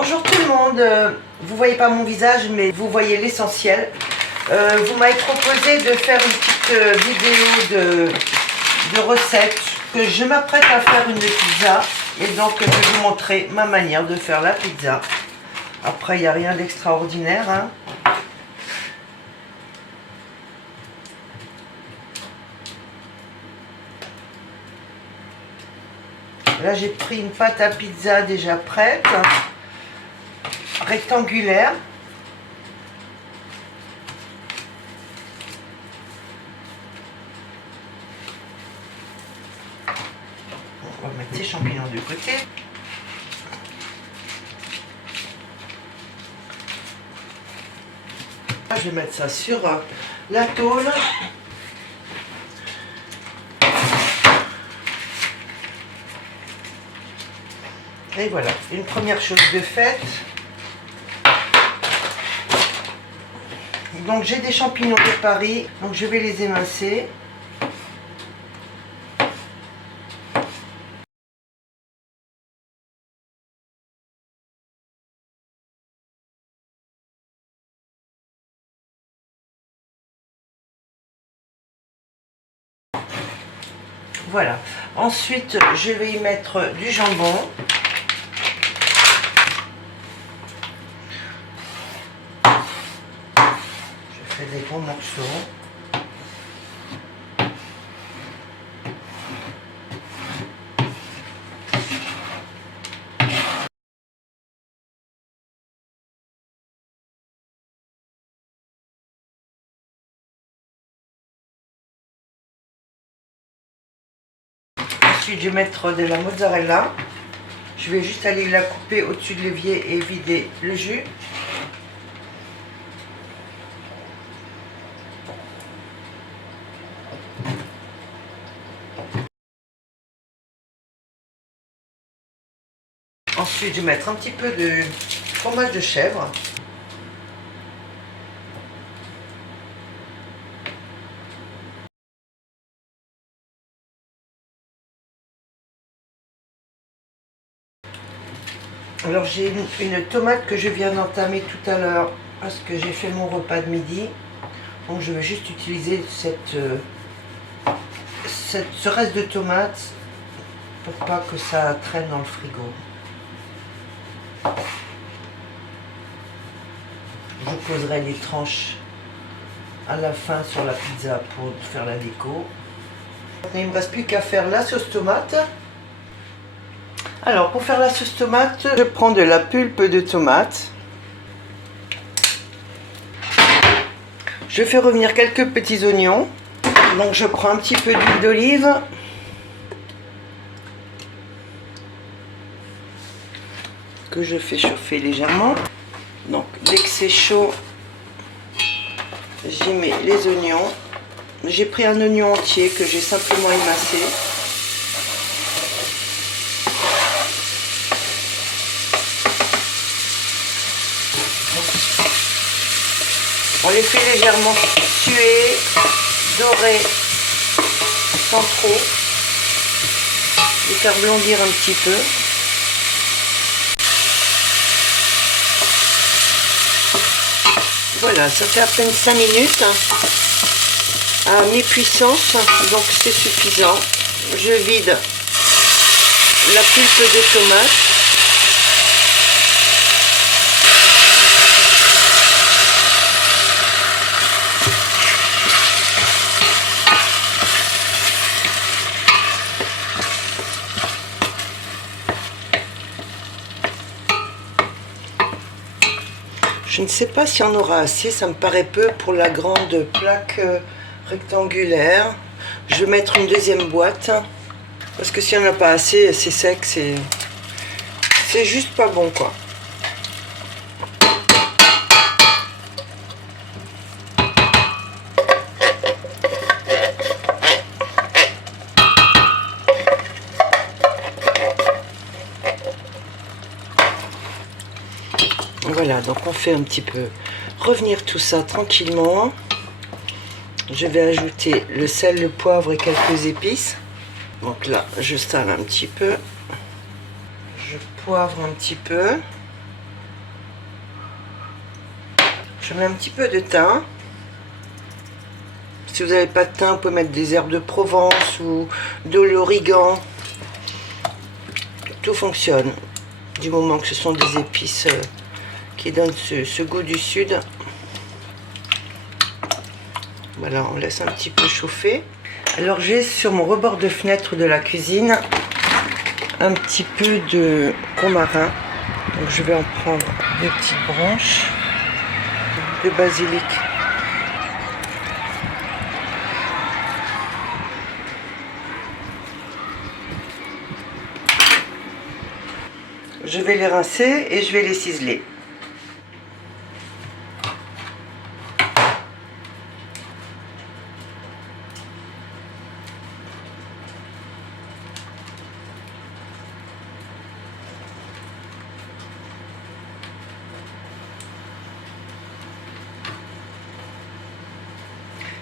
Bonjour tout le monde, vous voyez pas mon visage mais vous voyez l'essentiel. Vous m'avez proposé de faire une petite vidéo de recette, que je m'apprête à faire une pizza et donc je vais vous montrer ma manière de faire la pizza. Après il n'y a rien d'extraordinaire, hein. Là j'ai pris une pâte à pizza déjà prête, rectangulaire. On va mettre ces champignons de côté. Je vais mettre ça sur la tôle. Et voilà, une première chose de faite. Donc j'ai des champignons de Paris, donc je vais les émincer. Voilà. Ensuite, je vais y mettre du jambon. Je fais des gros morceaux. Ensuite, je vais mettre de la mozzarella. Je vais juste aller la couper au-dessus de l'évier et vider le jus. Ensuite, je vais mettre un petit peu de fromage de chèvre. Alors j'ai une tomate que je viens d'entamer tout à l'heure parce que j'ai fait mon repas de midi. Donc je vais juste utiliser ce reste de tomate pour pas que ça traîne dans le frigo. Je poserai les tranches à la fin sur la pizza pour faire la déco. Il ne me reste plus qu'à faire la sauce tomate. Alors pour faire la sauce tomate, je prends de la pulpe de tomate. Je fais revenir quelques petits oignons. Donc je prends un petit peu d'huile d'olive. Que je fais chauffer légèrement. Donc dès que c'est chaud, j'y mets les oignons. J'ai pris un oignon entier que j'ai simplement émincé. On les fait légèrement suer, dorer, sans trop. Les faire blondir un petit peu. Voilà, ça fait à peine 5 minutes à mi-puissance, donc c'est suffisant. Je vide la pulpe de tomate. Je ne sais pas si on aura assez, ça me paraît peu pour la grande plaque rectangulaire. Je vais mettre une deuxième boîte, parce que si on n'a pas assez, c'est sec, c'est juste pas bon quoi. Voilà, donc on fait un petit peu revenir tout ça tranquillement. Je vais ajouter le sel, le poivre et quelques épices. Donc là, je sale un petit peu. Je poivre un petit peu. Je mets un petit peu de thym. Si vous n'avez pas de thym, vous pouvez mettre des herbes de Provence ou de l'origan. Tout fonctionne, du moment que ce sont des épices qui donnent ce goût du sud. Voilà, on laisse un petit peu chauffer. Alors j'ai sur mon rebord de fenêtre de la cuisine un petit peu de romarin. Donc je vais en prendre deux petites branches de basilic. Je vais les rincer et je vais les ciseler.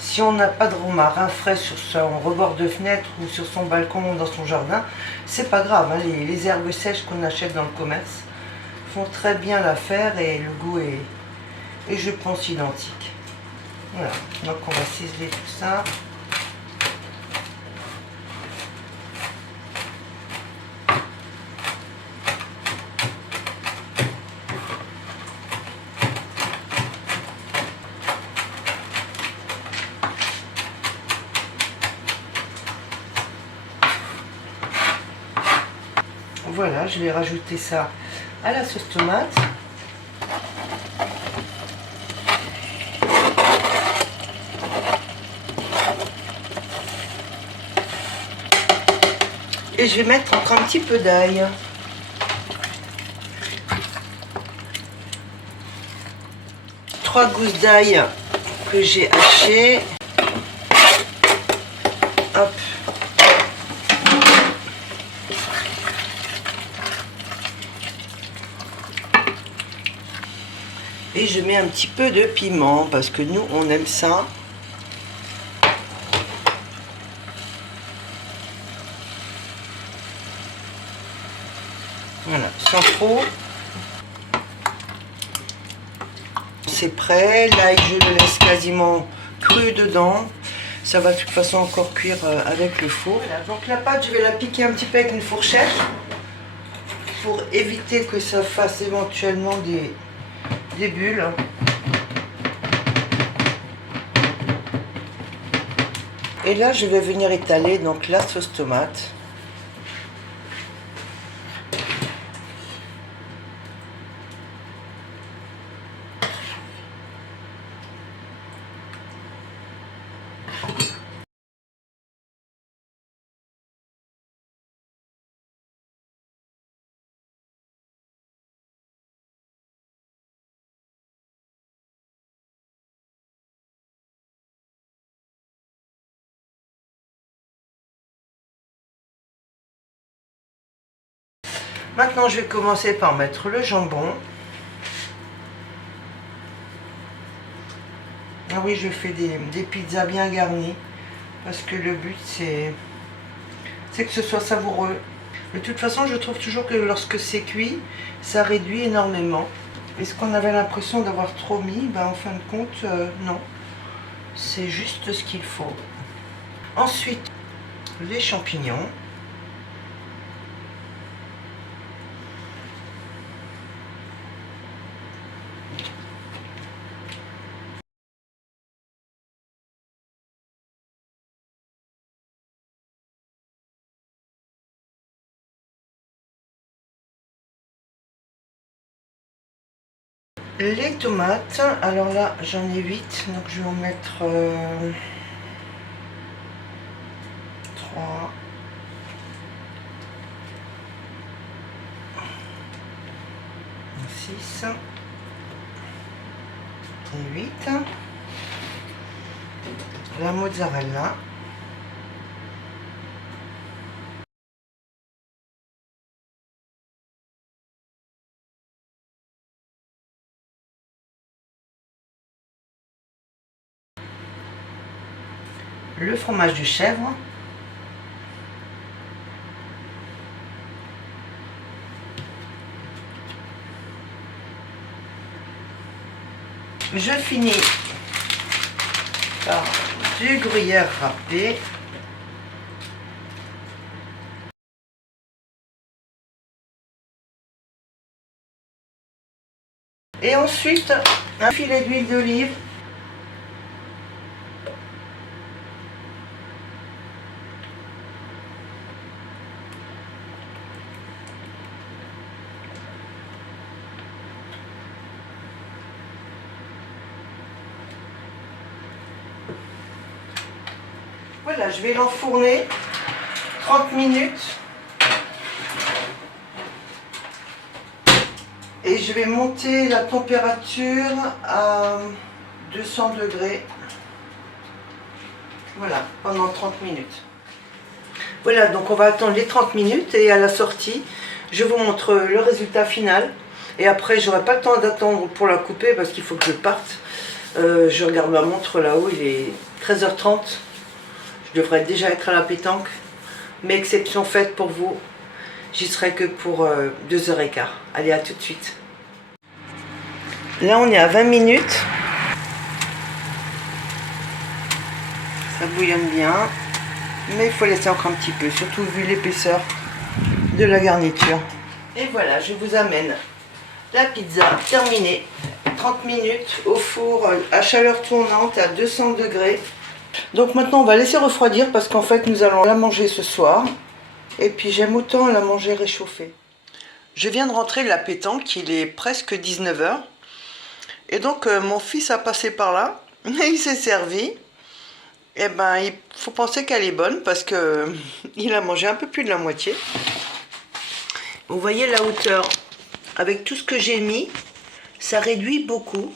Si on n'a pas de romarin frais sur son rebord de fenêtre ou sur son balcon ou dans son jardin, c'est pas grave, hein, les herbes sèches qu'on achète dans le commerce font très bien l'affaire et le goût est, je pense, identique. Voilà, donc on va ciseler tout ça. Voilà, je vais rajouter ça à la sauce tomate. Et je vais mettre encore un petit peu d'ail. Trois gousses d'ail que j'ai hachées. Hop. Et je mets un petit peu de piment parce que nous on aime ça. Voilà, sans trop. C'est prêt. L'ail, je le laisse quasiment cru dedans. Ça va de toute façon encore cuire avec le four. Voilà, donc la pâte, je vais la piquer un petit peu avec une fourchette pour éviter que ça fasse éventuellement des bulles. Et là, je vais venir étaler donc la sauce tomate. Maintenant, je vais commencer par mettre le jambon. Ah oui, je fais des pizzas bien garnies parce que le but, c'est que ce soit savoureux. De toute façon, je trouve toujours que lorsque c'est cuit, ça réduit énormément. Est-ce qu'on avait l'impression d'avoir trop mis? Ben, en fin de compte, non. C'est juste ce qu'il faut. Ensuite, les champignons. Les tomates, alors là j'en ai 8, donc je vais en mettre 3, 6 et 8. La mozzarella. Le fromage de chèvre. je finis par du gruyère râpé. Et ensuite, un filet d'huile d'olive. Voilà, je vais l'enfourner 30 minutes. Et je vais monter la température à 200 degrés. Voilà, pendant 30 minutes. Voilà, donc on va attendre les 30 minutes et à la sortie, je vous montre le résultat final. Et après, j'aurai pas le temps d'attendre pour la couper parce qu'il faut que je parte. Je regarde ma montre là-haut, il est 13h30. Je devrais déjà être à la pétanque. Mais exception faite pour vous, j'y serai que pour 2h15. Allez, à tout de suite. Là, on est à 20 minutes. Ça bouillonne bien. Mais il faut laisser encore un petit peu, surtout vu l'épaisseur de la garniture. Et voilà, je vous amène la pizza terminée. 30 minutes au four à chaleur tournante à 200 degrés. Donc maintenant, on va laisser refroidir parce qu'en fait, nous allons la manger ce soir. Et puis, j'aime autant la manger réchauffée. Je viens de rentrer de la pétanque, il est presque 19h. Et donc, mon fils a passé par là, et il s'est servi. Et ben, il faut penser qu'elle est bonne parce que il a mangé un peu plus de la moitié. Vous voyez la hauteur, avec tout ce que j'ai mis, ça réduit beaucoup.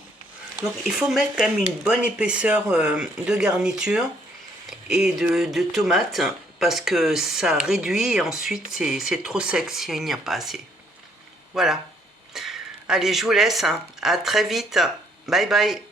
Donc, il faut mettre quand même une bonne épaisseur de garniture et de tomates parce que ça réduit et ensuite c'est trop sec s'il n'y a pas assez. Voilà. Allez, je vous laisse. À très vite. Bye bye.